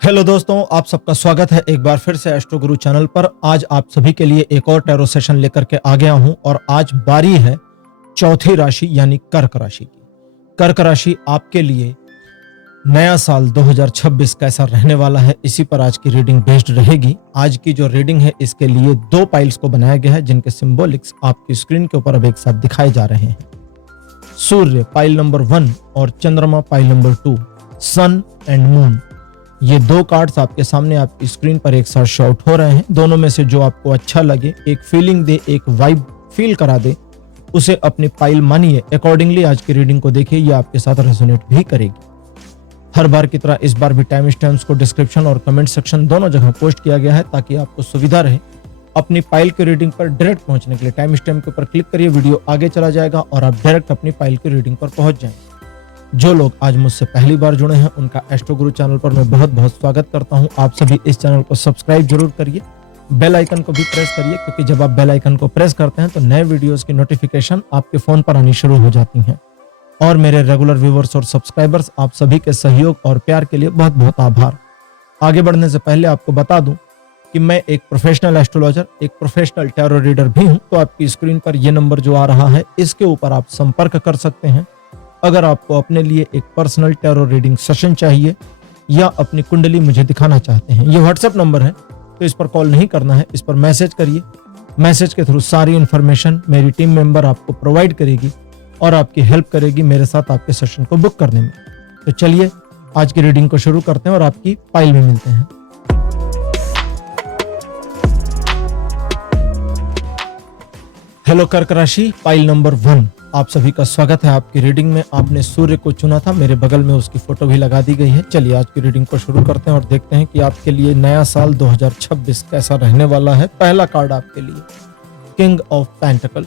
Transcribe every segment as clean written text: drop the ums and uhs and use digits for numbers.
Hello दोस्तों, आप सबका स्वागत है एक बार फिर से एस्ट्रो गुरु चैनल पर। आज आप सभी के लिए एक और टैरो सेशन लेकर के आ गया हूं और आज बारी है चौथी राशि यानी कर्क राशि की। कर्क राशि आपके लिए नया साल 2026 कैसा रहने वाला है, इसी पर आज की रीडिंग बेस्ड रहेगी। आज की जो रीडिंग है इसके लिए दो पाइल्स को बनाया गया है जिनके सिंबॉलिक्स आपकी स्क्रीन के ऊपर अब एक साथ दिखाए जा रहे हैं। सूर्य पाइल नंबर 1 और चंद्रमा pile number 2, sun and moon. ये दो कार्ड्स आपके सामने आपकी स्क्रीन पर एक साथ शॉट हो रहे हैं। दोनों में से जो आपको अच्छा लगे, एक फीलिंग दे, एक वाइब फील करा दे, उसे अपनी पाइल मानिए। अकॉर्डिंगली आज की रीडिंग को देखिए, ये आपके साथ रेजोनेट भी करेगी। हर बार की तरह इस बार भी टाइम स्टैम्प्स को डिस्क्रिप्शन और कमेंट सेक्शन दोनों जगह पोस्ट किया गया है ताकि आपको सुविधा रहे अपनी पाइल की रीडिंग पर डायरेक्ट पहुंचने के लिए। टाइम स्टैम्प के ऊपर क्लिक करिए, वीडियो आगे चला जाएगा और आप डायरेक्ट अपनी पाइल की रीडिंग पर पहुंच जाएंगे। जो लोग आज मुझसे पहली बार जुड़े हैं उनका एस्ट्रो गुरु चैनल पर मैं बहुत बहुत स्वागत करता हूं। आप सभी इस चैनल को सब्सक्राइब जरूर करिए, बेल आइकन को भी प्रेस करिए, क्योंकि जब आप बेल आइकन को प्रेस करते हैं तो नए वीडियोस की नोटिफिकेशन आपके फोन पर आनी शुरू हो जाती हैं। और मेरे रेगुलर व्यूवर्स और सब्सक्राइबर्स, आप सभी के सहयोग और प्यार के लिए बहुत बहुत आभार। आगे बढ़ने से पहले आपको बता दूं कि मैं एक प्रोफेशनल एस्ट्रोलॉजर, एक प्रोफेशनल टैरो रीडर भी हूं। तो आपकी स्क्रीन पर यह नंबर जो आ रहा है इसके ऊपर आप संपर्क कर सकते हैं अगर आपको अपने लिए एक पर्सनल टैरो रीडिंग सेशन चाहिए या अपनी कुंडली मुझे दिखाना चाहते हैं। ये व्हाट्सएप नंबर है, तो इस पर कॉल नहीं करना है, इस पर मैसेज करिए। मैसेज के थ्रू सारी इंफॉर्मेशन मेरी टीम मेंबर आपको प्रोवाइड करेगी और आपकी हेल्प करेगी मेरे साथ आपके सेशन को बुक करने में। तो चलिए आज की रीडिंग को शुरू करते हैं और आपकी पाइल में मिलते हैं। हेलो कर्क राशि, पाइल नंबर 1, आप सभी का स्वागत है आपकी रीडिंग में। आपने सूर्य को चुना था, मेरे बगल में उसकी फोटो भी लगा दी गई है। चलिए आज की रीडिंग को शुरू करते हैं और देखते हैं कि आपके लिए नया साल 2026 कैसा रहने वाला है। पहला कार्ड आपके लिए king of pentacle,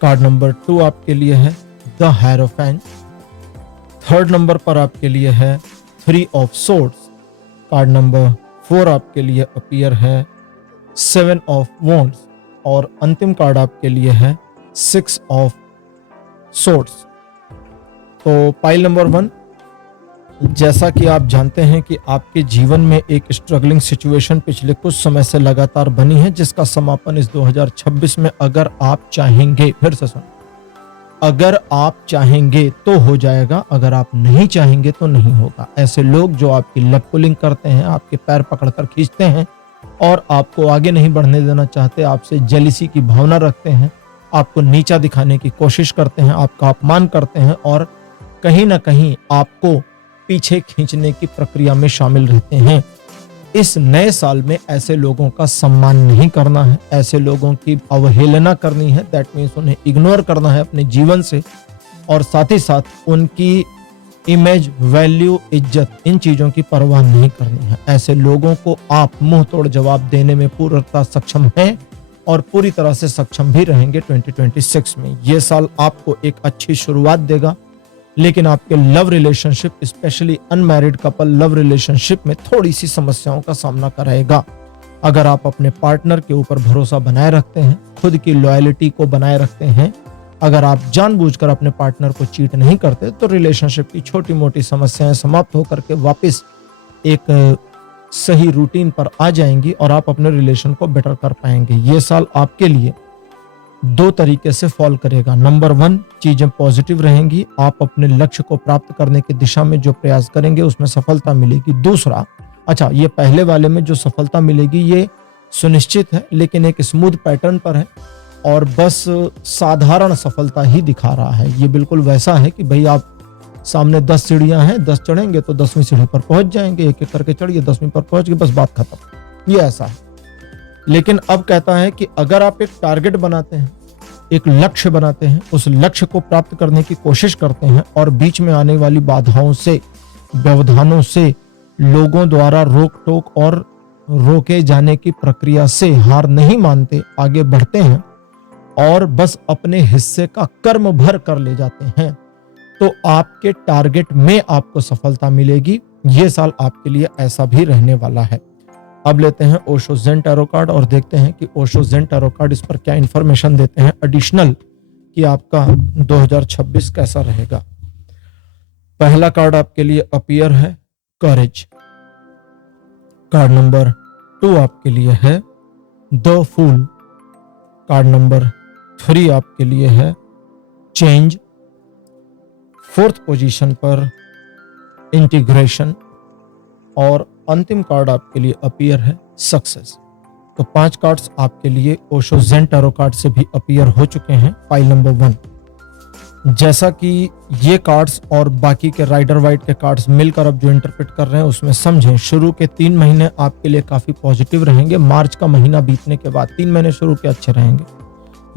card number 2 आपके लिए है द हेरोफेंट, थर्ड नंबर पर आपके लिए है 3 ऑफ सोर्ड्स, कार्ड नंबर 4 आपके लिए अपीयर है 7 ऑफ वॉन्ड्स और अंतिम कार्ड आपके लिए है 6 ऑफ सोर्ड्स। तो पाइल नंबर 1, जैसा कि आप जानते हैं कि आपके जीवन में एक स्ट्रगलिंग सिचुएशन पिछले कुछ समय से लगातार बनी है, जिसका समापन इस 2026 में अगर आप चाहेंगे, फिर से सुन, अगर आप चाहेंगे तो हो जाएगा, अगर आप नहीं चाहेंगे तो नहीं होगा। ऐसे लोग जो आपकी लेग पुलिंग करते हैं, आपके पैर पकड़कर खींचते हैं और आपको आगे नहीं बढ़ने देना चाहते, आपसे जेलिसी की भावना रखते हैं, आपको नीचा दिखाने की कोशिश करते हैं, आपका अपमान करते हैं और कहीं ना कहीं आपको पीछे खींचने की प्रक्रिया में शामिल रहते हैं। इस नए साल में ऐसे लोगों का सम्मान नहीं करना है, ऐसे लोगों की अवहेलना करनी है, दैट मीन्स उन्हें इग्नोर करना है अपने जीवन से, और साथ ही साथ उनकी इमेज, वैल्यू, इज्जत, इन चीजों की परवाह नहीं करनी है। ऐसे लोगों को आप मुंह तोड़ जवाब देने में पूर्णतः सक्षम हैं और पूरी तरह से सक्षम भी रहेंगे 2026 में। ये साल आपको एक अच्छी शुरुआत देगा, लेकिन आपके love relationship, specially unmarried couple love relationship में थोड़ी सी समस्याओं का सामना कराएगा। अगर आप अपने पार्टनर के ऊपर भरोसा बनाए रखते हैं, खुद की लॉयल्टी को बनाए रखते हैं, अगर आप जानबूझकर अपने पार्टनर को चीट नहीं करते, तो रिलेशनशिप की छोटी मोटी समस्याएं समाप्त होकर के वापस एक सही रूटीन पर आ जाएंगी और आप अपने रिलेशन को बेटर कर पाएंगे। ये साल आपके लिए दो तरीके से फॉल करेगा। नंबर 1, चीजें पॉजिटिव रहेंगी, आप अपने लक्ष्य को प्राप्त करने की दिशा में जो प्रयास करेंगे उसमें सफलता मिलेगी। दूसरा, अच्छा, ये पहले वाले में जो सफलता मिलेगी ये सुनिश्चित है, लेकिन एक स्मूथ पैटर्न पर है और बस साधारण सफलता ही दिखा रहा है। ये बिल्कुल वैसा है कि भाई आप सामने 10 सीढ़ियां हैं, 10 चढ़ेंगे तो 10वीं सीढ़ी पर पहुंच जाएंगे, एक एक करके चढ़िए, 10वीं पर पहुंच गए, बस बात खत्म। ये ऐसा है। लेकिन अब कहता है कि अगर आप एक टारगेट बनाते हैं, एक लक्ष्य बनाते हैं, उस लक्ष्य को प्राप्त करने की कोशिश करते हैं और बीच में आने वाली बाधाओं से, व्यवधानों से, लोगों द्वारा रोक टोक और रोके जाने की प्रक्रिया से हार नहीं मानते, आगे बढ़ते हैं और बस अपने हिस्से का कर्म भर कर ले जाते हैं, तो आपके टारगेट में आपको सफलता मिलेगी। यह साल आपके लिए ऐसा भी रहने वाला है। अब लेते हैं ओशो ज़ेन टैरो कार्ड और देखते हैं कि ओशो ज़ेन टैरो कार्ड इस पर क्या इंफॉर्मेशन देते हैं एडिशनल, कि आपका 2026 कैसा रहेगा। पहला कार्ड आपके लिए अपीयर है करेज, कार्ड नंबर 2 आपके लिए है द फूल। कार्ड नंबर 3 आपके लिए है चेंज। फोर्थ पोजीशन पर इंटीग्रेशन और अंतिम कार्ड आपके लिए अपीयर है सक्सेस। तो 5 कार्ड्स आपके लिए ओशो ज़ेन टैरो कार्ड से भी अपीयर हो चुके हैं पाइल नंबर 1। जैसा कि ये कार्ड्स और बाकी के राइडर वाइट के कार्ड्स मिलकर अब जो इंटरप्रेट कर रहे हैं उसमें समझें, शुरू के 3 महीने आपके लिए काफी पॉजिटिव रहेंगे। मार्च का महीना बीतने के बाद 3 महीने शुरू के अच्छे रहेंगे।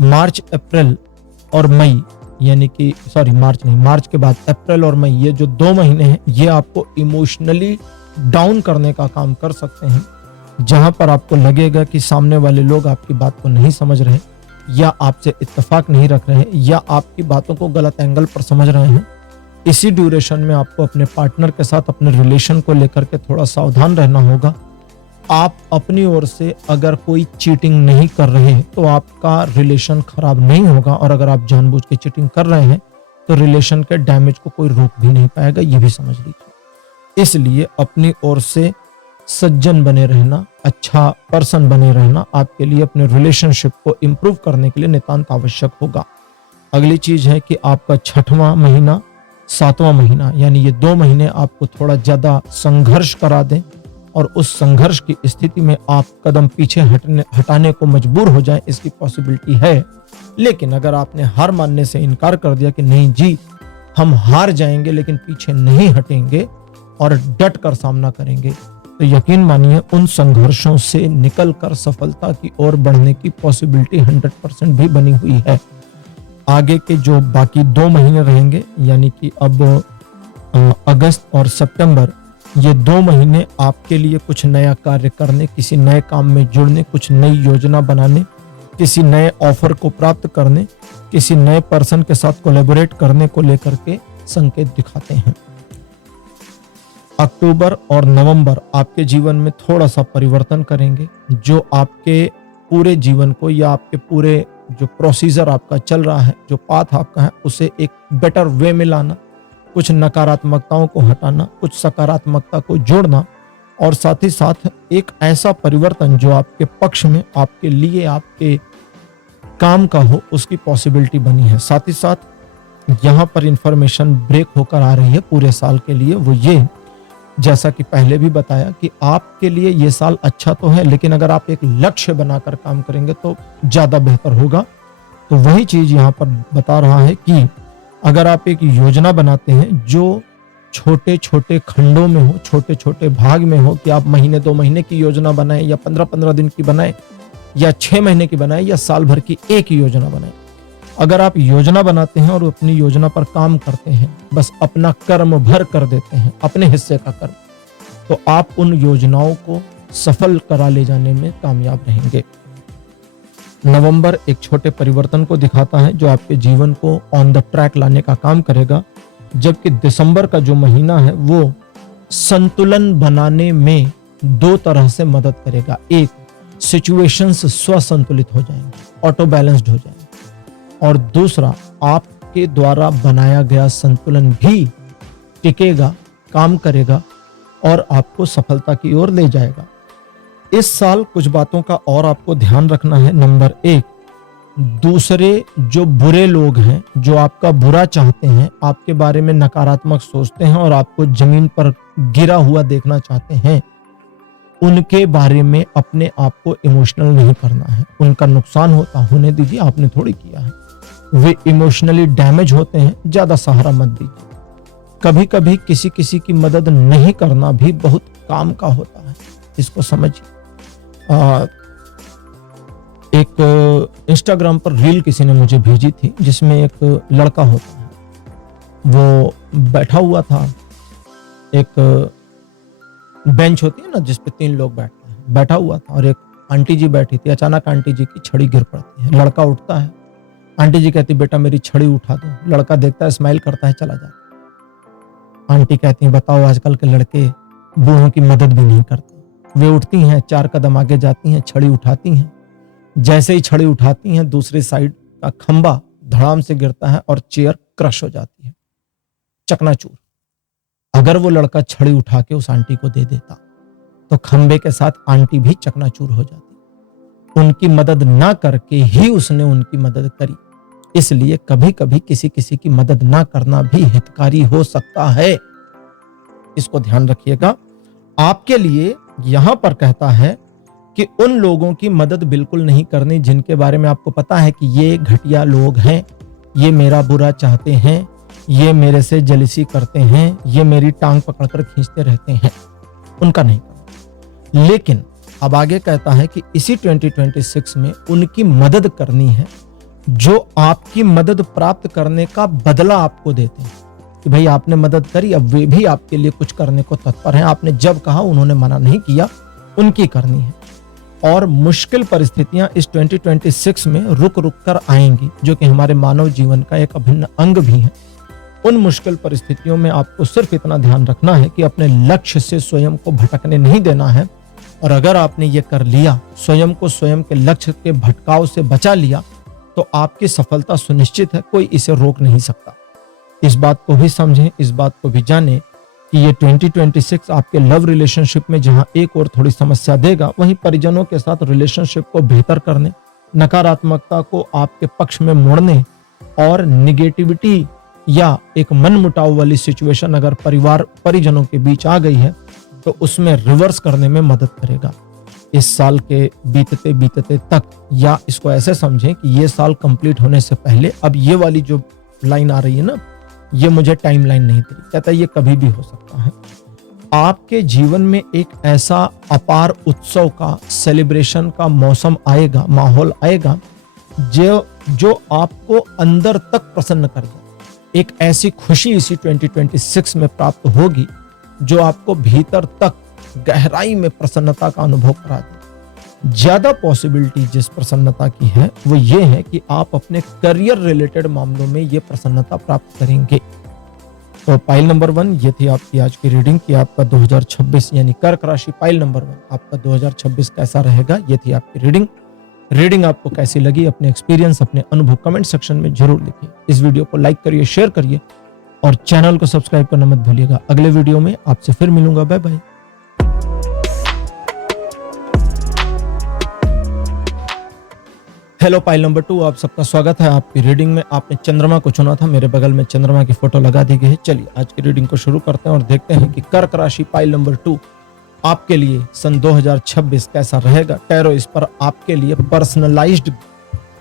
मार्च, अप्रैल और मई, यानी कि मार्च के बाद अप्रैल और मई, ये जो 2 महीने हैं ये आपको इमोशनली डाउन करने का काम कर सकते हैं। जहां पर आपको लगेगा कि सामने वाले लोग आपकी बात को नहीं समझ रहे या आपसे इत्तेफाक नहीं रख रहे या आपकी बातों को गलत एंगल पर समझ रहे हैं। इसी ड्यूरेशन में आपको अपने पार्टनर के साथ अपने रिलेशन को लेकर के थोड़ा सावधान रहना होगा। आप अपनी ओर से अगर कोई चीटिंग नहीं कर रहे तो आपका रिलेशन खराब नहीं होगा, और अगर आप जानबूझ के चीटिंग कर रहे हैं तो रिलेशन के डैमेज को कोई रोक भी नहीं पाएगा, ये भी समझ लीजिए। इसलिए अपनी ओर से सज्जन बने रहना, अच्छा पर्सन बने रहना आपके लिए अपने रिलेशनशिप को इंप्रूव करने के लिए नितांत आवश्यक होगा। अगली चीज है कि आपका 6वां महीना, 7वां महीना, यानी ये 2 महीने आपको थोड़ा ज्यादा संघर्ष करा दें और उस संघर्ष की स्थिति में आप कदम पीछे हटाने को मजबूर हो जाएं, इसकी पॉसिबिलिटी है। लेकिन अगर आपने हार मानने से इनकार कर दिया कि नहीं जी हम हार जाएंगे लेकिन पीछे नहीं हटेंगे और डट कर सामना करेंगे, तो यकीन मानिए उन संघर्षों से निकलकर सफलता की ओर बढ़ने की पॉसिबिलिटी 100% भी बनी हुई है। आगे के जो बाकी 2 महीने रहेंगे, यानी कि अब अगस्त और सितंबर, ये 2 महीने आपके लिए कुछ नया कार्य करने, किसी नए काम में जुड़ने, कुछ नई योजना बनाने, किसी नए ऑफर को प्राप्त करने, किसी नए पर्सन के साथ कोलैबोरेट करने को लेकर के संकेत दिखाते हैं। अक्टूबर और नवंबर आपके जीवन में थोड़ा सा परिवर्तन करेंगे, जो आपके पूरे जीवन को या आपके पूरे जो प्रोसीजर आपका चल रहा है, जो पाथ आपका है, उसे एक बेटर वे में लाना, कुछ नकारात्मकताओं को हटाना, कुछ सकारात्मकता को जोड़ना, और साथ ही साथ एक ऐसा परिवर्तन जो आपके पक्ष में, आपके लिए, आपके काम का हो, उसकी पॉसिबिलिटी बनी है। साथ ही साथ यहाँ पर इंफॉर्मेशन ब्रेक होकर आ रही है पूरे साल के लिए, वो ये, जैसा कि पहले भी बताया कि आपके लिए ये साल अच्छा तो है, लेकिन अगर आप एक लक्ष्य बनाकर काम करेंगे तो ज्यादा बेहतर होगा। तो वही चीज यहाँ पर बता रहा है कि अगर आप एक योजना बनाते हैं जो छोटे छोटे खंडों में हो, छोटे छोटे भाग में हो, कि आप महीने 2 महीने की योजना बनाएं या 15-15 दिन की बनाएं या 6 महीने की बनाएं या साल भर की एक योजना बनाएं, अगर आप योजना बनाते हैं और अपनी योजना पर काम करते हैं, बस अपना कर्म भर कर देते हैं, अपने हिस्से का कर्म, तो आप उन योजनाओं को सफल करा ले जाने में कामयाब रहेंगे। नवंबर एक छोटे परिवर्तन को दिखाता है जो आपके जीवन को ऑन द ट्रैक लाने का काम करेगा, जबकि दिसंबर का जो महीना है वो संतुलन बनाने में 2 तरह से मदद करेगा। एक, सिचुएशंस स्वसंतुलित हो जाएंगे, ऑटो बैलेंस्ड हो जाएंगे, और दूसरा, आपके द्वारा बनाया गया संतुलन भी टिकेगा, काम करेगा और आपको सफलता की ओर ले जाएगा। इस साल कुछ बातों का और आपको ध्यान रखना है। नंबर 1, दूसरे जो बुरे लोग हैं, जो आपका बुरा चाहते हैं, आपके बारे में नकारात्मक सोचते हैं और आपको जमीन पर गिरा हुआ देखना चाहते हैं, उनके बारे में अपने आप को इमोशनल नहीं करना है। उनका नुकसान होने दीजिए, आपने थोड़ी किया है। वे इमोशनली डैमेज होते हैं, ज्यादा सहारा मत दीजिए। कभी कभी किसी किसी की मदद नहीं करना भी बहुत काम का होता है, इसको समझिए। एक इंस्टाग्राम पर रील किसी ने मुझे भेजी थी जिसमें एक लड़का होता है, वो बैठा हुआ था, एक बेंच होती है ना जिस पे 3 लोग बैठते हैं, बैठा हुआ था और एक आंटी जी बैठी थी। अचानक आंटी जी की छड़ी गिर पड़ती है, लड़का उठता है, आंटी जी कहती बेटा मेरी छड़ी उठा दो। लड़का देखता है, स्माइल करता है, चला जाता है। आंटी कहती है बताओ आजकल के लड़के बूढ़ों की मदद भी नहीं करते। वे उठती हैं, 4 कदम आगे जाती हैं, छड़ी उठाती हैं। जैसे ही छड़ी उठाती हैं, दूसरी साइड का खंबा धड़ाम से गिरता है और चेयर क्रश हो जाती है, चकनाचूर। अगर वो लड़का छड़ी उठा के उस आंटी को दे देता तो खंबे के साथ आंटी भी चकनाचूर हो जाती। उनकी मदद ना करके ही उसने उनकी मदद करी। इसलिए कभी कभी किसी किसी की मदद ना करना भी हितकारी हो सकता है, इसको ध्यान रखिएगा। आपके लिए यहां पर कहता है कि उन लोगों की मदद बिल्कुल नहीं करनी जिनके बारे में आपको पता है कि ये घटिया लोग हैं, ये मेरा बुरा चाहते हैं, ये मेरे से जलसी करते हैं, ये मेरी टांग पकड़कर खींचते रहते हैं, उनका नहीं करना। लेकिन अब आगे कहता है कि इसी 2026 में उनकी मदद करनी है जो आपकी मदद प्राप्त करने का बदला आपको देते हैं, कि भाई आपने मदद करी, अब वे भी आपके लिए कुछ करने को तत्पर हैं। आपने जब कहा उन्होंने मना नहीं किया, उनकी करनी है। और मुश्किल परिस्थितियां इस 2026 में रुक रुक कर आएंगी, जो कि हमारे मानव जीवन का एक अभिन्न अंग भी है। उन मुश्किल परिस्थितियों में आपको सिर्फ इतना ध्यान रखना है कि अपने लक्ष्य से स्वयं को भटकने नहीं देना है। और अगर आपने ये कर लिया, स्वयं को स्वयं के लक्ष्य के भटकाव से बचा लिया, तो आपकी सफलता सुनिश्चित है, कोई इसे रोक नहीं सकता। इस बात को भी समझें, इस बात को भी जानें कि ये 2026 आपके लव रिलेशनशिप में जहां एक और थोड़ी समस्या देगा, वहीं परिजनों के साथ रिलेशनशिप को बेहतर करने, नकारात्मकता को आपके पक्ष में मोड़ने और निगेटिविटी या एक मनमुटाव वाली सिचुएशन अगर परिवार परिजनों के बीच आ गई है तो उसमें रिवर्स करने में मदद करेगा। इस साल के बीतते बीतते तक, या इसको ऐसे समझें कि ये साल कंप्लीट होने से पहले, अब ये वाली जो लाइन आ रही है ना, ये मुझे टाइमलाइन नहीं दी, कहता है ये कभी भी हो सकता है। आपके जीवन में एक ऐसा अपार उत्सव का, सेलिब्रेशन का मौसम आएगा, माहौल आएगा जो आपको अंदर तक प्रसन्न कर दे। एक ऐसी खुशी इसी 2026 में प्राप्त होगी जो आपको भीतर तक गहराई में प्रसन्नता का अनुभव करा दे। ज्यादा पॉसिबिलिटी जिस प्रसन्नता की है वो ये है कि आप अपने करियर रिलेटेड मामलों में ये प्रसन्नता प्राप्त करेंगे। तो पाइल नंबर 1 ये थी आपकी आज की रीडिंग कि आपका 2026 यानी कर्क राशि पाइल नंबर 1 आपका 2026 कैसा रहेगा। ये थी आपकी रीडिंग आपको कैसी लगी, अपने एक्सपीरियंस, अपने अनुभव कमेंट सेक्शन में जरूर लिखिए। इस वीडियो को लाइक करिए, शेयर करिए और चैनल को सब्सक्राइब करना मत भूलिएगा। अगले वीडियो में आपसे फिर मिलूंगा। Bye bye. Hello pile number 2 आप सबका स्वागत है आपकी रीडिंग में। आपने चंद्रमा को चुना था, मेरे बगल में चंद्रमा की फोटो लगा दी गई है। चलिए आज की रीडिंग को शुरू करते हैं और देखते हैं कि कर्क राशि पाइल नंबर 2 आपके लिए सन 2026 कैसा रहेगा। टैरो इस पर आपके लिए पर्सनलाइज्ड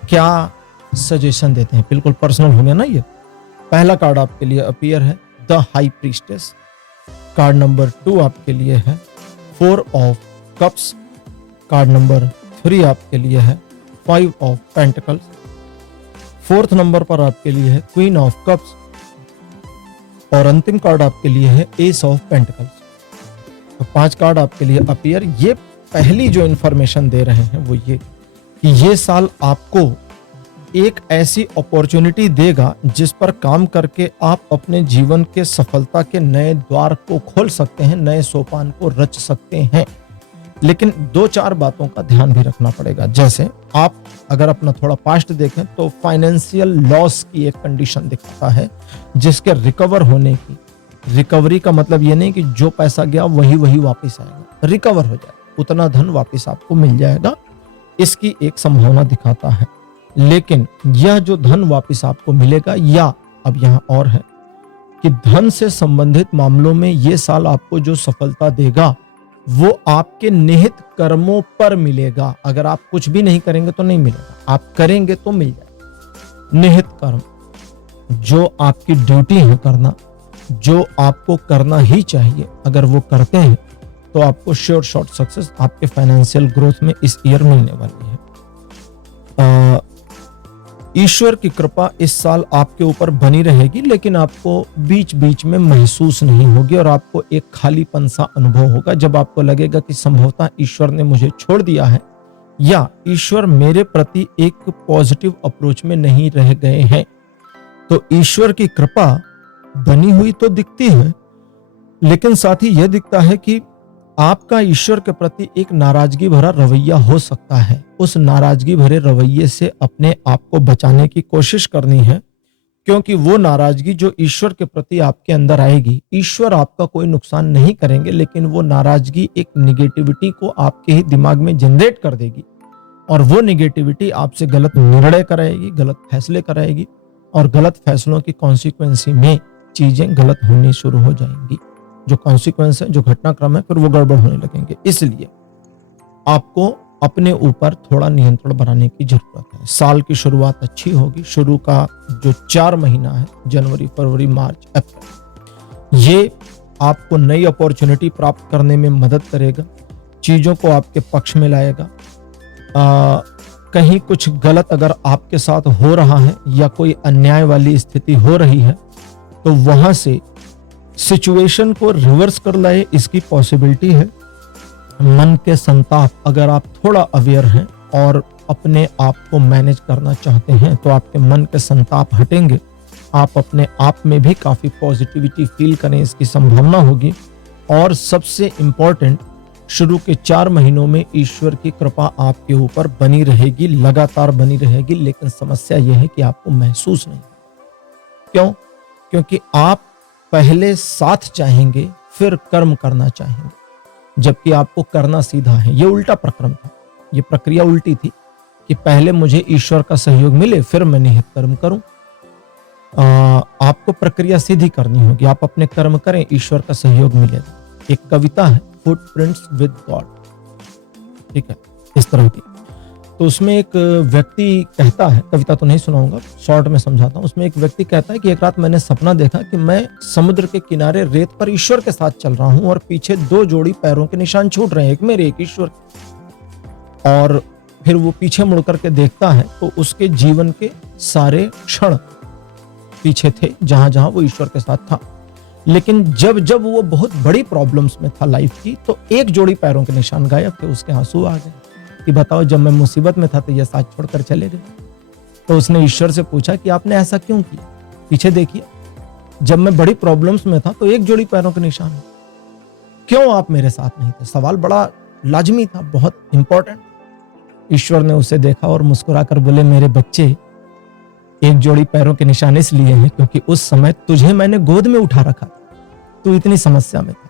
क्या सजेशन देते हैं, बिल्कुल पर्सनल हो गया ना। ये पहला कार्ड आपके लिए अपीयर है the high priestess. Card number 2 आपके लिए है 4 ऑफ कप्स। कार्ड नंबर 3 आपके लिए है 5 ऑफ पेंटिकल्स। फोर्थ नंबर पर आपके लिए है क्वीन ऑफ कप्स और अंतिम कार्ड आपके लिए है एस ऑफ पेंटिकल्स। तो 5 कार्ड आपके लिए अपीयर। ये पहली जो इंफॉर्मेशन दे रहे हैं वो ये कि ये साल आपको एक ऐसी अपॉर्चुनिटी देगा जिस पर काम करके आप अपने जीवन के सफलता के नए द्वार को खोल सकते हैं, नए सोपान को रच सकते हैं। लेकिन 2-4 बातों का ध्यान भी रखना पड़ेगा। जैसे आप अगर अपना थोड़ा पास्ट देखें तो फाइनेंशियल लॉस की एक कंडीशन दिखाता है जिसके रिकवर होने की, रिकवरी का मतलब ये नहीं कि जो पैसा गया वही वापस आएगा, रिकवर हो जाए, उतना धन वापस आपको मिल जाएगा, इसकी एक संभावना दिखाता है। लेकिन यह जो धन वापस आपको मिलेगा, या अब यहां और है कि धन से संबंधित मामलों में यह साल आपको जो सफलता देगा वो आपके निहित कर्मों पर मिलेगा। अगर आप कुछ भी नहीं करेंगे तो नहीं मिलेगा, आप करेंगे तो मिल जाएगा। निहित कर्म जो आपकी ड्यूटी है करना, जो आपको करना ही चाहिए, अगर वो करते हैं तो आपको श्योर शॉर्ट सक्सेस आपके फाइनेंशियल ग्रोथ में इस ईयर मिलने वाली है। ईश्वर की कृपा इस साल आपके ऊपर बनी रहेगी, लेकिन आपको बीच बीच में महसूस नहीं होगी और आपको एक खालीपन सा अनुभव होगा जब आपको लगेगा कि संभवतः ईश्वर ने मुझे छोड़ दिया है या ईश्वर मेरे प्रति एक पॉजिटिव अप्रोच में नहीं रह गए हैं। तो ईश्वर की कृपा बनी हुई तो दिखती है, लेकिन साथ ही यह दिखता है कि आपका ईश्वर के प्रति एक नाराजगी भरा रवैया हो सकता है। उस नाराजगी भरे रवैये से अपने आप को बचाने की कोशिश करनी है क्योंकि वो नाराजगी जो ईश्वर के प्रति आपके अंदर आएगी, ईश्वर आपका कोई नुकसान नहीं करेंगे, लेकिन वो नाराजगी एक निगेटिविटी को आपके ही दिमाग में जनरेट कर देगी और वो निगेटिविटी आपसे गलत निर्णय कराएगी, गलत फैसले कराएगी और गलत फैसलों की कॉन्सिक्वेंसी में चीजें गलत होनी शुरू हो जाएंगी। जो कॉन्सिक्वेंस है, जो घटनाक्रम है, फिर वो गड़बड़ होने लगेंगे। इसलिए आपको अपने ऊपर थोड़ा नियंत्रण बनाने की जरूरत है। साल की शुरुआत अच्छी होगी। शुरू का जो 4 महीना है, जनवरी, फरवरी, मार्च, अप्रैल, ये आपको नई अपॉर्चुनिटी प्राप्त करने में मदद करेगा, चीजों को आपके पक्ष में लाएगा। कहीं कुछ गलत अगर आपके साथ हो रहा है या कोई अन्याय वाली स्थिति हो रही है तो वहां से सिचुएशन को रिवर्स कर लाए, इसकी पॉसिबिलिटी है। मन के संताप, अगर आप थोड़ा अवेयर हैं और अपने आप को मैनेज करना चाहते हैं तो आपके मन के संताप हटेंगे। आप अपने आप में भी काफी पॉजिटिविटी फील करें, इसकी संभावना होगी। और सबसे इंपॉर्टेंट, शुरू के 4 महीनों में ईश्वर की कृपा आपके ऊपर बनी रहेगी, लगातार बनी रहेगी। लेकिन समस्या यह है कि आपको महसूस नहीं। क्यों? क्योंकि आप पहले साथ चाहेंगे, फिर कर्म करना चाहेंगे, जबकि आपको करना सीधा है। ये उल्टा प्रक्रम था, ये प्रक्रिया उल्टी थी कि पहले मुझे ईश्वर का सहयोग मिले, फिर मैं निहित कर्म करूं। आपको प्रक्रिया सीधी करनी होगी। आप अपने कर्म करें, ईश्वर का सहयोग मिलेगा। एक कविता है, फुटप्रिंट्स विद गॉड, ठीक है, इस तरह की। तो उसमें एक व्यक्ति कहता है, कविता तो नहीं सुनाऊंगा, शॉर्ट में समझाता हूं। उसमें एक व्यक्ति कहता है कि एक रात मैंने सपना देखा कि मैं समुद्र के किनारे रेत पर ईश्वर के साथ चल रहा हूं और पीछे 2 जोड़ी पैरों के निशान छूट रहे हैं, एक मेरे, एक ईश्वर के। और फिर वो पीछे मुड़ करके देखता है तो उसके जीवन के सारे क्षण पीछे थे, जहां जहां वो ईश्वर के साथ था। लेकिन जब जब वो बहुत बड़ी प्रॉब्लम्स में था लाइफ की, तो एक जोड़ी पैरों के निशान गायब थे। उसके आंसू आ गए कि बताओ, जब मैं मुसीबत में था तो ये साथ छोड़कर चले गए। तो उसने ईश्वर से पूछा कि आपने ऐसा क्यों किया? पीछे देखिए, जब मैं बड़ी प्रॉब्लम्स में था तो एक जोड़ी पैरों के निशान, क्यों आप मेरे साथ नहीं थे? सवाल बड़ा लाजमी था, बहुत इंपॉर्टेंट। ईश्वर ने उसे देखा और मुस्कुराकर बोले, मेरे बच्चे, एक जोड़ी पैरों के निशान इसलिए हैं क्योंकि उस समय तुझे मैंने गोद में उठा रखा था, तू इतनी समस्या में था।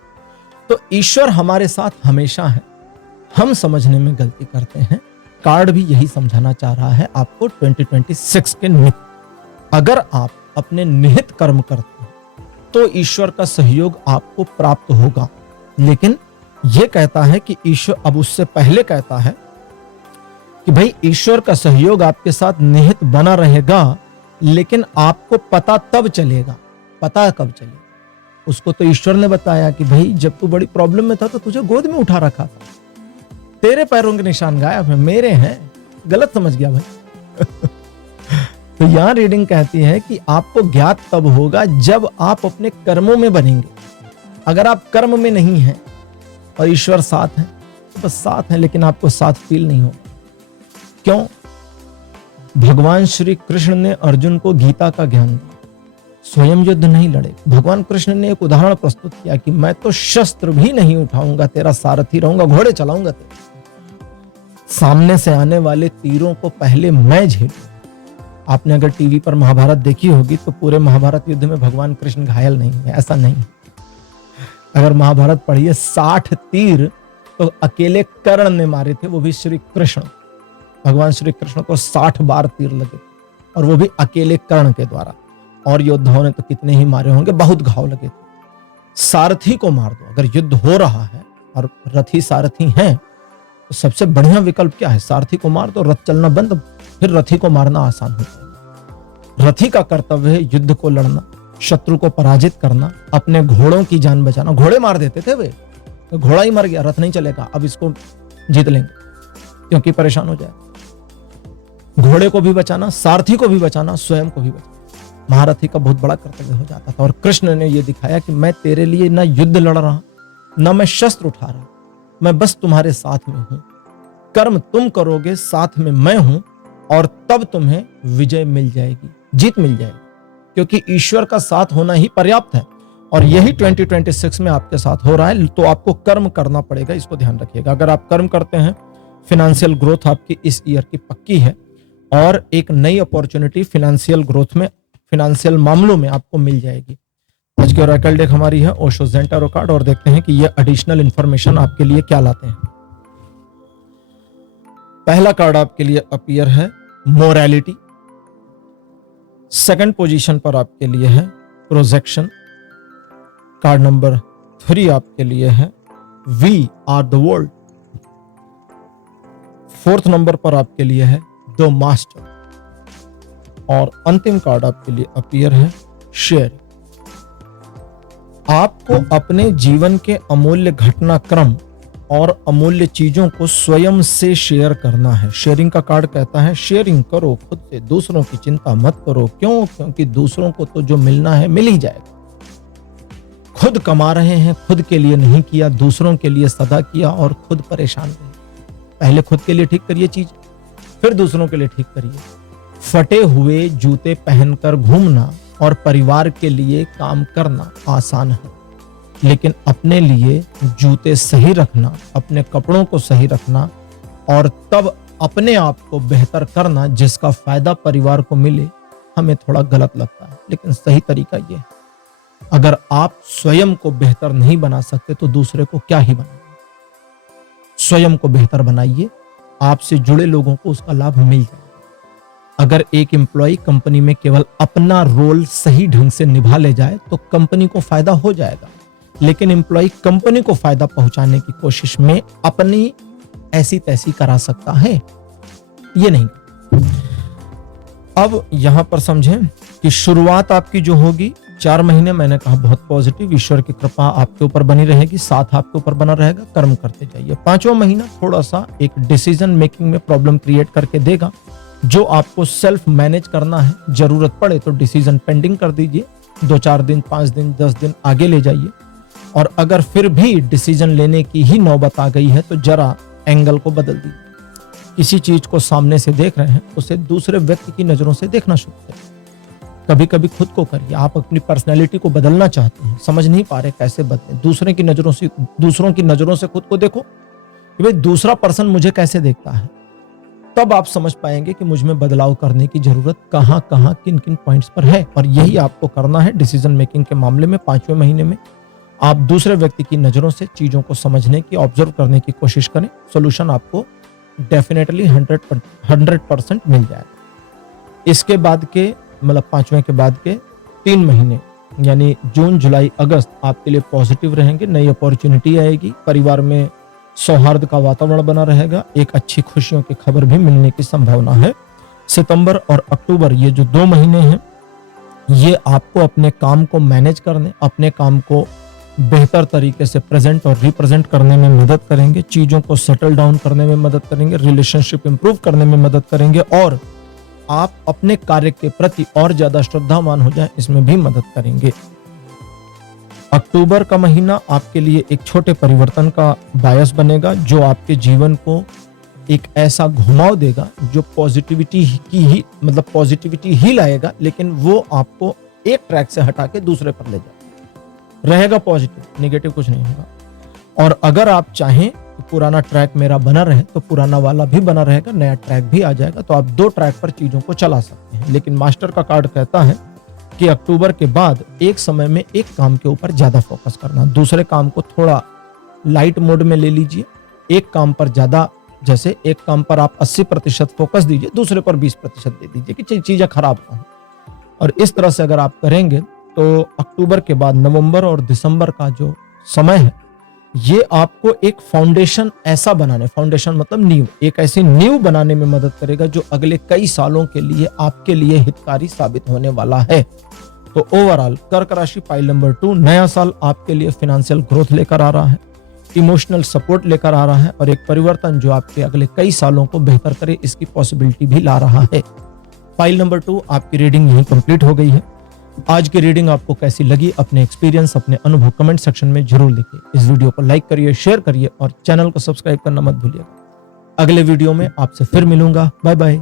तो ईश्वर हमारे साथ हमेशा है। हम समझने में गलती करते हैं। कार्ड भी यही समझाना चाह रहा है आपको 2026 के निमित्त। अगर आप अपने निहित कर्म करते हैं तो ईश्वर का सहयोग आपको प्राप्त होगा। लेकिन यह कहता है कि ईश्वर, अब उससे पहले कहता है कि भाई ईश्वर का सहयोग आपके साथ निहित बना रहेगा, लेकिन आपको पता तब चलेगा। पता कब चलेगा? उसको तो ईश्वर ने बताया कि भाई जब तू बड़ी प्रॉब्लम में था तो तुझे गोद में उठा रखा था, तेरे पैरों के निशान गायब हैं, मेरे हैं। गलत समझ गया भाई। तो यहां रीडिंग कहती है कि आपको ज्ञात तब होगा जब आप अपने कर्मों में बनेंगे। अगर आप कर्म में नहीं हैं और ईश्वर साथ है, तो बस साथ है, लेकिन आपको साथ फील नहीं होगा। क्यों? भगवान श्री कृष्ण ने अर्जुन को गीता का ज्ञान दिया, स्वयं युद्ध नहीं लड़े। भगवान कृष्ण ने एक उदाहरण प्रस्तुत किया कि मैं तो शस्त्र भी नहीं उठाऊंगा, तेरा सारथी रहूंगा, घोड़े चलाऊंगा तेरे। सामने से आने वाले तीरों को पहले मैं झेलूं। आपने अगर टीवी पर महाभारत देखी होगी तो पूरे महाभारत युद्ध में भगवान कृष्ण घायल नहीं है, ऐसा नहीं। अगर महाभारत पढ़िए, 60 तीर तो अकेले कर्ण ने मारे थे, वो भी श्री कृष्ण। भगवान श्री कृष्ण को 60 बार तीर लगे और वो भी अकेले कर्ण के द्वारा। और योद्धाओं ने तो कितने ही मारे होंगे, बहुत घाव लगे थे। सारथी को मार दो। अगर युद्ध हो रहा है और रथी सारथी हैं तो सबसे बढ़िया विकल्प क्या है? सारथी को मार दो, रथ चलना बंद, फिर रथी को मारना आसान हो जाएगा। रथी का कर्तव्य है युद्ध को लड़ना, शत्रु को पराजित करना, अपने घोड़ों की जान बचाना। घोड़े मार देते थे वे, तो घोड़ा ही मर गया, रथ नहीं चलेगा, अब इसको जीत लेंगे क्योंकि परेशान हो जाए। घोड़े को भी बचाना, सारथी को भी बचाना, स्वयं को भी बचाना महारथी का बहुत बड़ा कर्तव्य हो जाता था। और कृष्ण ने यह दिखाया कि मैं तेरे लिए ना युद्ध लड़ रहा, ना मैं शस्त्र उठा रहा, मैं बस तुम्हारे साथ में हूं। कर्म तुम करोगे, साथ में मैं हूं, और तब तुम्हें विजय मिल जाएगी, जीत मिल जाएगी, क्योंकि ईश्वर का साथ होना ही पर्याप्त है। और यही 2026 में आपके साथ हो रहा है। तो आपको कर्म करना पड़ेगा, इसको ध्यान रखिएगा। अगर आप कर्म करते हैं, फिनेंशियल ग्रोथ आपकी इस ईयर की पक्की है और एक नई अपॉर्चुनिटी फिनेंशियल ग्रोथ में फिनेंशियल मामलों में आपको मिल जाएगी। आज की ओरेकल डेक हमारी है ओशो ज़ेन टैरो कार्ड और देखते हैं कि ये एडिशनल इंफॉर्मेशन आपके लिए क्या लाते हैं। पहला कार्ड आपके लिए अपीयर है मोरालिटी। सेकंड पोजीशन पर आपके लिए है प्रोजेक्शन। कार्ड नंबर 3 आपके लिए है we are the world. Fourth number पर आपके लिए है द मास्टर और अंतिम कार्ड आपके लिए अपीयर है शेयर। आपको अपने जीवन के अमूल्य घटनाक्रम और अमूल्य चीजों को स्वयं से शेयर करना है। शेयरिंग का कार्ड कहता है शेयरिंग करो खुद से, दूसरों की चिंता मत करो। क्यों? क्योंकि दूसरों को तो जो मिलना है मिल ही जाएगा। खुद कमा रहे हैं, खुद के लिए नहीं किया, दूसरों के लिए सदा किया और खुद परेशान रहे। पहले खुद के लिए ठीक करिए चीज, फिर दूसरों के लिए ठीक करिए। फटे हुए जूते पहनकर घूमना और परिवार के लिए काम करना आसान है, लेकिन अपने लिए जूते सही रखना, अपने कपड़ों को सही रखना और तब अपने आप को बेहतर करना जिसका फायदा परिवार को मिले, हमें थोड़ा गलत लगता है, लेकिन सही तरीका यह है। अगर आप स्वयं को बेहतर नहीं बना सकते तो दूसरे को क्या ही बनाएंगे। स्वयं को बेहतर बनाइए, आपसे जुड़े लोगों को उसका लाभ मिल जाए। अगर एक एम्प्लॉय कंपनी में केवल अपना रोल सही ढंग से निभा ले जाए तो कंपनी को फायदा हो जाएगा, लेकिन एम्प्लॉय कंपनी को फायदा पहुंचाने की कोशिश में अपनी ऐसी तैसी करा सकता है, ये नहीं। अब यहां पर समझें कि शुरुआत आपकी जो होगी 4 महीने, मैंने कहा बहुत पॉजिटिव, ईश्वर की कृपा आपके ऊपर बनी रहेगी, साथ आपके ऊपर बना रहेगा, कर्म करते जाइए। 5वां महीना थोड़ा सा एक डिसीजन मेकिंग में प्रॉब्लम क्रिएट करके देगा, जो आपको सेल्फ मैनेज करना है। जरूरत पड़े तो डिसीजन पेंडिंग कर दीजिए, 2-4 दिन, 5 दिन, 10 दिन आगे ले जाइए। और अगर फिर भी डिसीजन लेने की ही नौबत आ गई है तो जरा एंगल को बदल दीजिए। किसी चीज को सामने से देख रहे हैं, उसे दूसरे व्यक्ति की नजरों से देखना शुरू करिए। कभी कभी खुद को करिए। आप अपनी पर्सनैलिटी को बदलना चाहते हैं, समझ नहीं पा रहे कैसे बदलें। दूसरों की नजरों से खुद को देखो कि भाई दूसरा पर्सन मुझे कैसे देखता है, तब आप समझ पाएंगे कि मुझ में बदलाव करने की जरूरत कहां कहां किन किन पॉइंट्स पर है। और यही आपको करना है डिसीजन मेकिंग के मामले में। 5वें महीने में आप दूसरे व्यक्ति की नजरों से चीजों को समझने की, ऑब्जर्व करने की कोशिश करें। सॉल्यूशन आपको डेफिनेटली 100% मिल जाएगा। इसके बाद के मतलब 5वें के बाद के 3 महीने यानी जून, जुलाई, अगस्त आपके लिए पॉजिटिव रहेंगे। नई अपॉर्चुनिटी आएगी, परिवार में सौहार्द का वातावरण बना रहेगा, एक अच्छी खुशियों की खबर भी मिलने की संभावना है। सितंबर और अक्टूबर ये जो 2 महीने हैं, ये आपको अपने काम को मैनेज करने, अपने काम को बेहतर तरीके से प्रेजेंट और रिप्रेजेंट करने में मदद करेंगे, चीजों को सेटल डाउन करने में मदद करेंगे, रिलेशनशिप इंप्रूव करने में मदद करेंगे और आप अपने कार्य के प्रति और ज्यादा श्रद्धावान हो जाएं, इसमें भी मदद करेंगे। अक्टूबर का महीना आपके लिए एक छोटे परिवर्तन का बायस बनेगा, जो आपके जीवन को एक ऐसा घुमाव देगा जो पॉजिटिविटी ही लाएगा, लेकिन वो आपको एक ट्रैक से हटा के दूसरे पर ले जाएगा। रहेगा पॉजिटिव, नेगेटिव कुछ नहीं होगा। और अगर आप चाहें कि पुराना ट्रैक मेरा बना रहे तो पुराना वाला भी बना रहेगा, नया ट्रैक भी आ जाएगा, तो आप 2 ट्रैक पर चीजों को चला सकते हैं। लेकिन मास्टर का कार्ड कहता है कि अक्टूबर के बाद एक समय में एक काम के ऊपर ज्यादा फोकस करना, दूसरे काम को थोड़ा लाइट मोड में ले लीजिए। एक काम पर ज्यादा, जैसे एक काम पर आप 80% फोकस दीजिए, दूसरे पर 20% दे दीजिए कि चीजें खराब ना हो। और इस तरह से अगर आप करेंगे तो अक्टूबर के बाद नवंबर और दिसंबर का जो समय है, ये आपको एक फाउंडेशन ऐसा बनाने, फाउंडेशन मतलब नींव, एक ऐसी नींव बनाने में मदद करेगा जो अगले कई सालों के लिए आपके लिए हितकारी साबित होने वाला है। तो ओवरऑल कर्क राशि पाइल नंबर 2, नया साल आपके लिए फाइनेंशियल ग्रोथ लेकर आ रहा है, इमोशनल सपोर्ट लेकर आ रहा है और एक परिवर्तन जो आपके अगले कई सालों को बेहतर करे, इसकी पॉसिबिलिटी भी ला रहा है। फाइल नंबर 2 आपकी रीडिंग यहीं कंप्लीट हो गई है। आज की रीडिंग आपको कैसी लगी, अपने एक्सपीरियंस, अपने अनुभव कमेंट सेक्शन में जरूर लिखिए। इस वीडियो को लाइक करिए, शेयर करिए और चैनल को सब्सक्राइब करना मत भूलिएगा। अगले वीडियो में आपसे फिर मिलूंगा। Bye bye.